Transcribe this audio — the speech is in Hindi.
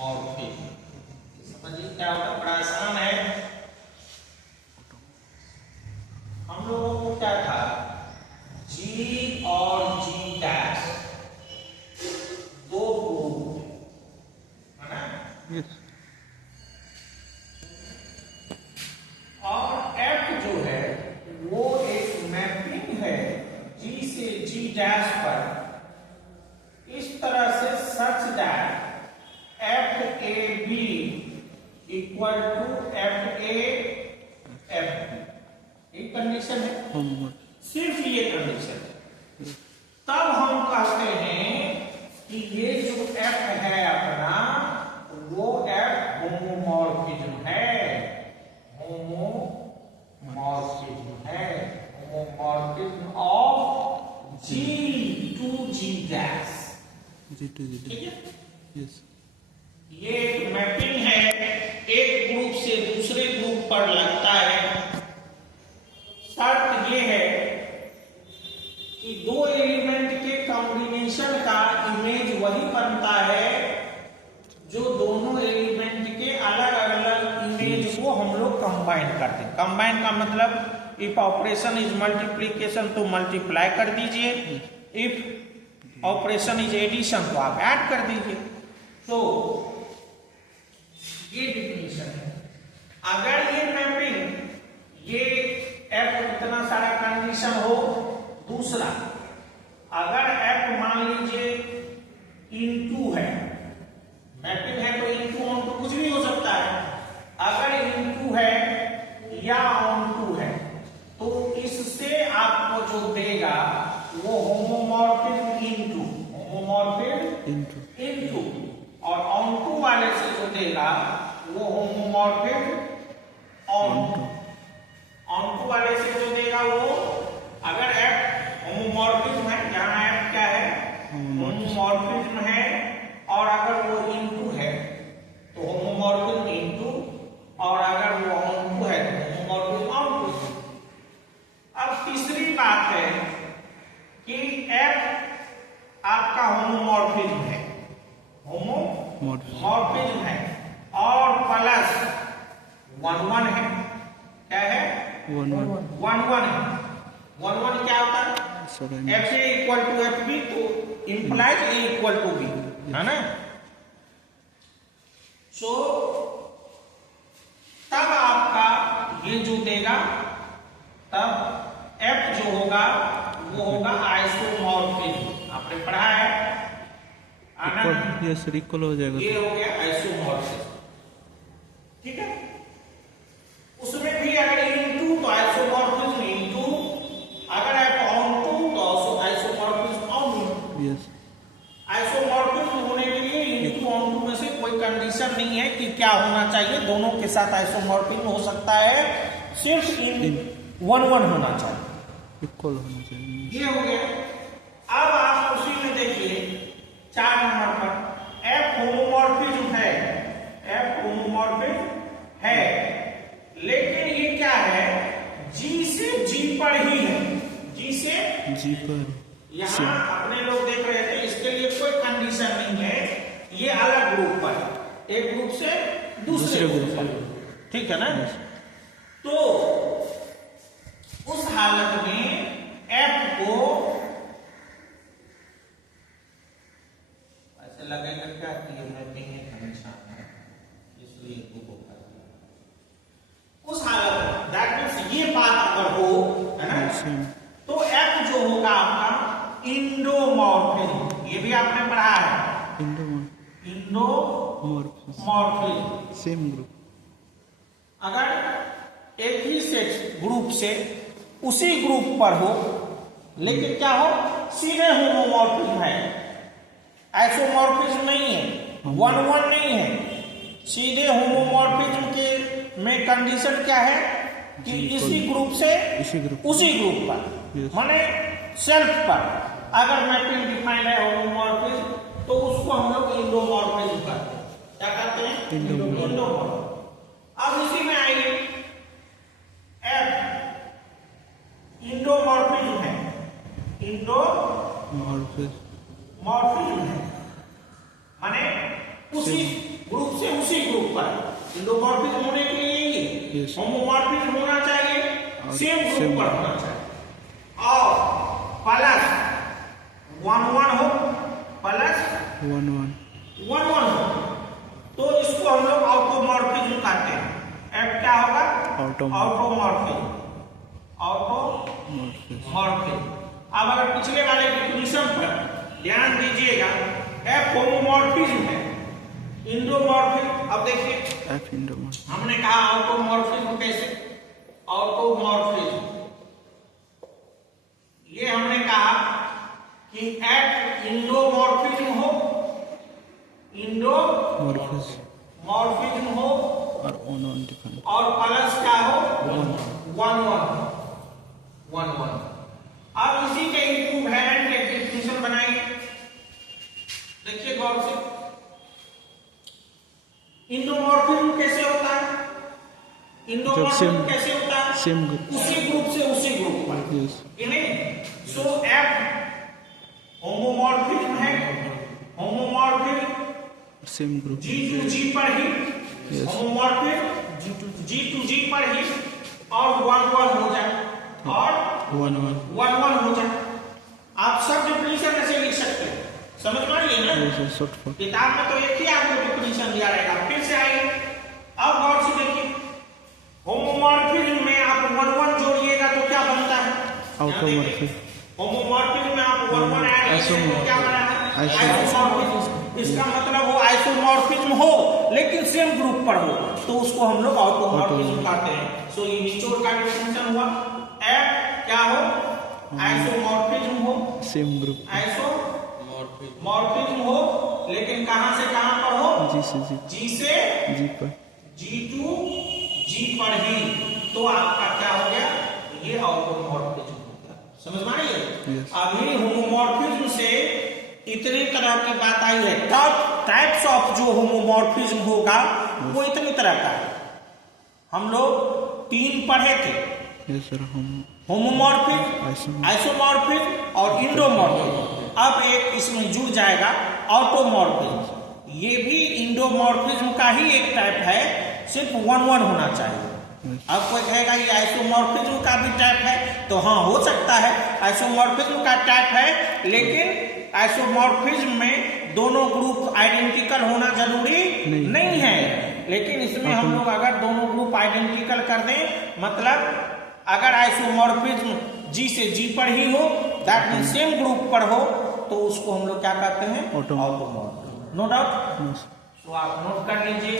मॉर्फिज्म। समझिए क्या होता है, बड़ा आसान है। हम लोगों को क्या था, जी और जी डैश दो ग्रुप है ना, और एफ जो है वो एक मैपिंग है जी से जी डैश पर, इस तरह से such that F A B equal to F A F B. एक कंडीशन है, सिर्फ ये कंडीशन है, तब हम कहते हैं कि ये जो एफ है अपना, वो एफ होमोमॉर्फिज्म है, होमोमॉर्फिज्म है, homomorphism of G to G dash. ठीक है, यस। ये एक मैपिंग है, एक ग्रुप से दूसरे ग्रुप पर लगता है। शर्त ये है कि दो एलिमेंट के कॉम्बिनेशन का इमेज वही बनता है जो दोनों एलिमेंट के अलग अलग इमेज को हम लोग कंबाइन करते हैं। कंबाइन का मतलब इफ ऑपरेशन इज मल्टीप्लीकेशन तो मल्टीप्लाई कर दीजिए, इफ ऑपरेशन इज एडिशन तो आप ऐड कर दीजिए। तो ये डिफिनेशन है। अगर ये मैपिंग, ये एफ इतना सारा कंडीशन हो, दूसरा अगर एफ मान लीजिए इनटू है, मैपिंग है तो इनटू ऑन टू कुछ भी हो सकता है। अगर इनटू है या ऑन टू है तो इससे आपको जो देगा वो होमोमॉर्फिज्म इनटू, होमोमॉर्फिज्म इनटू, और ऑन टू वाले से जो देगा वो homomorphism onto. Onto वाले से जो देगा वो, अगर एफ होमोमॉर्फिज्म है, यहाँ एफ क्या है, होमोमॉर्फिज्म है, और अगर वो इनटू है तो होमोमॉर्फिज्म इनटू, और अगर वो ऑन टू है तो होमोमॉर्फिज्म ऑन टू। अब तीसरी बात है कि एफ आपका होमोमॉर्फिज्म है, होमोमॉर्फिज्म है, और प्लस 1 1 है। क्या है, 1 1 है। 1 1 क्या होता है, F A equal to F B, तो implies A equal to B, है ना। सो तब आपका ये जो देगा, तब एफ जो होगा वो होगा आइसोमॉर्फिज्म। आपने पढ़ा है यस, इक्वल हो जाएगा, ये हो गया आइसोमॉर्फिज्म। ठीक है, उसमें भी अगर इनटू तो आइसोमॉर्फिज्म इनटू, अगर एफ ऑन टू तो isomorphism onto. Yes. Isomorphism होने के लिए इनटू ऑन टू में से कोई कंडीशन नहीं है कि क्या होना चाहिए, दोनों के साथ आइसोमॉर्फिज्म हो सकता है, सिर्फ इन 1 1 होना चाहिए, इक्वल होना चाहिए। ये हो गया। अब आप उसी में देखिए 4 नंबर पर एफ होमोमॉर्फिज्म है, एफ होमोमॉर्फिज्म है, लेकिन ये क्या है, जी से जी पर ही है, जी से जी पर। यहाँ अपने लोग देख रहे थे, इसके लिए कोई कंडीशन नहीं है, ये अलग ग्रुप पर, एक ग्रुप से दूसरे ग्रुप पर, ठीक है ना। तो उस हालत में एफ को ऐसे लगेगा क्या कि ये मैपिंग एक निशान है, इसलिए इसको कर दिया। उस हालत में दैट मींस ये बात अगर हो, है ना, तो एफ जो होगा आपका इंडोमॉर्फिज्म, ये भी आपने पढ़ा है, इंडोमॉर्फिज्म, सेम ग्रुप। अगर एक ही सेट ग्रुप से उसी ग्रुप पर हो, लेकिन क्या हो, सीधे होमोमॉर्फिज्म है, आइसोमॉर्फिज्म नहीं है, 1 1 नहीं है, सीधे होमोमॉर्फिज्म के में कंडीशन क्या है कि इसी ग्रुप से उसी ग्रुप पर, माने सेल्फ पर अगर मैपिंग डिफाइंड है होमोमॉर्फिज्म, तो उसको हम लोग इंडोमॉर्फिज्म कहते हैं। क्या कहते हैं, इंडोमॉर्फिज्म। अब इसी में आइए, एफ इंडोमॉर्फिज्म है, इंडोमॉर्फिज्म है, माने उसी ग्रुप पर। इंडोमॉर्फिज्म होने के लिए Yes. होमोमॉर्फिज्म होना चाहिए, और सेम ग्रुप same पर group। होना चाहिए, और प्लस 1 1 हो, प्लस 1 1 1 1 हो, तो इसको हम लोग ऑटोमॉर्फिज्म कहते हैं। एफ क्या होगा? ऑटोमॉर्फिज्म। ऑटोमॉर्फिज्म। अब अगर पिछले वाले डिफिनीशन पर ध्यान दीजिएगा, एफ होमोमॉर्फिज्म है, इंडोमॉर्फिज्म। अब देखिए F इंडोमॉर्फिज्म। हमने कहा ऑटोमॉर्फिज्म कैसे? ऑटोमॉर्फिज्म ये हमने कहा कि एफ इंडोमॉर्फिज्म हो, इंडोमॉर्फिज्म हो और 1 1 डिफाइन। और प्लस क्या हो? 1 1। अब इसी के इक्विवेलेंट एक डिफिनीशन बनाएंगे। देखिए गौर से, इंडोमॉर्फिज्म कैसे होता है? इंडोमॉर्फिज्म कैसे होता है? Same group. उसी ग्रुप से उसी ग्रुप पर, यस। सो एफ होमोमॉर्फिज्म है, homomorphism same group. G to G पर ही, Yes. Homomorphism G to G पर ही, और 1 1 हो जाए, और 1 1 हो जाए। आप सब डिफिनीशन ऐसे लिख सकते हैं, समझ में आइए ना? 1 शॉर्ट फॉर। किताब में तो एक ही आपको डिफिनीशन दिया रहेगा। फिर से आइए, अब गौर से देखिए, होमोमॉर्फिज्म में आप 1 1 जोड़िएगा तो क्या बनता है? ऑटोमॉर्फिज्म। होमोमॉर्फिज्म में आप 1 1 ऐड करेंगे तो क्या बना है? आइसोमॉर्फिज्म। इसका मतलब वो आइसोमॉर्फिज्म हो लेकिन सेम ग्रुप पर हो, तो उसको हम लोग ऑटोमॉर्फिज्म कहते हैं। सो ये निचोड़ का डिफिनीशन हुआ, एफ क्या हो? आइसोमॉर्फिज्म हो, सेम ग्रुप। मॉर्फिज्म हो, लेकिन कहां से कहां पर हो? जी से जी। जी से जी पर। जी टू जी पर ही, तो आपका क्या हो गया? ये ऑटोमॉर्फिज्म हो गया। समझ में आइए? Yes. अभी होमोमॉर्फिज्म से इतनी तरह की बात आई है। टाइप्स ऑफ जो होमोमॉर्फिज्म होगा वो इतनी तरह का है। हम लोग 3 पढ़े थे, यस सर। हम होमोमॉर्फिज्म, आइसोमॉर्फिज्म और इंडोमॉर्फिज्म। अब एक इसमें जुड़ जाएगा ऑटोमॉर्फिज्म। ये भी इंडोमॉर्फिज्म का ही एक टाइप है, सिर्फ 1 1 होना चाहिए। अब कोई कहेगा ये आइसोमॉर्फिज्म का भी टाइप है, तो हाँ हो सकता है आइसोमॉर्फिज्म का टाइप है, लेकिन आइसोमॉर्फिज्म में दोनों ग्रुप आइडेंटिकल होना जरूरी नहीं है। लेकिन इसमें हम लोग अगर दोनों ग्रुप आइडेंटिकल कर दें, मतलब अगर आइसोमॉर्फिज्म जी से जी पर ही हो, दैट मीन सेम ग्रुप पर हो, तो उसको हम लोग क्या कहते हैं? ऑटोमॉर्फिज्म। No doubt. यस। तो आप नोट कर लीजिए।